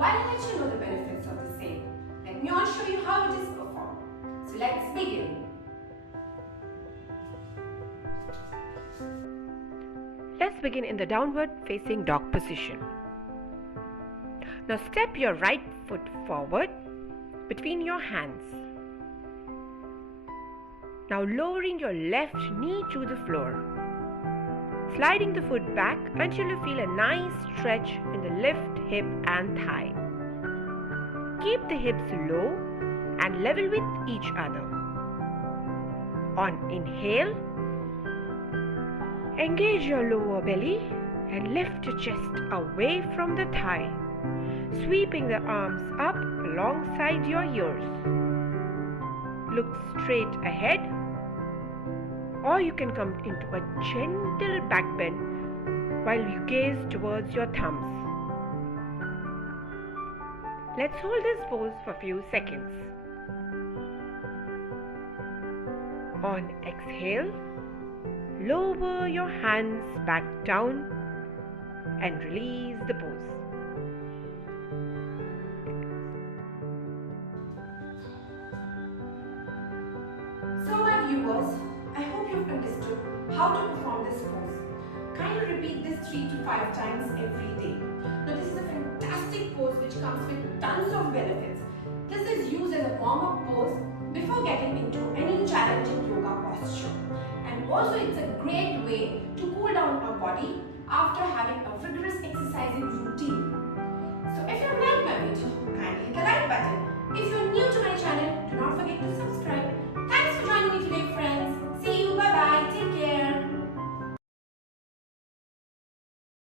While I let you know the benefits of the same, let me also show you how it is performed. So let's begin. Let's begin in the downward facing dog position. Now step your right foot forward between your hands. Now lowering your left knee to the floor. Sliding the foot back until you feel a nice stretch in the left hip and thigh. Keep the hips low and level with each other. On inhale, engage your lower belly and lift your chest away from the thigh, sweeping the arms up alongside your ears. Look straight ahead, or you can come into a gentle back bend while you gaze towards your thumbs. Let's hold this pose for a few seconds. On exhale, lower your hands back down and release the pose. So my viewers, I hope you've understood how to perform this pose. Kindly repeat this 3 to 5 times every day. Now this is a fantastic pose which comes with tons of benefits. This is used as a warm-up pose before getting into any challenging yoga posture. And also it's a great way to cool down our body after having a vigorous exercising routine. So if you like my video, kindly hit the like button.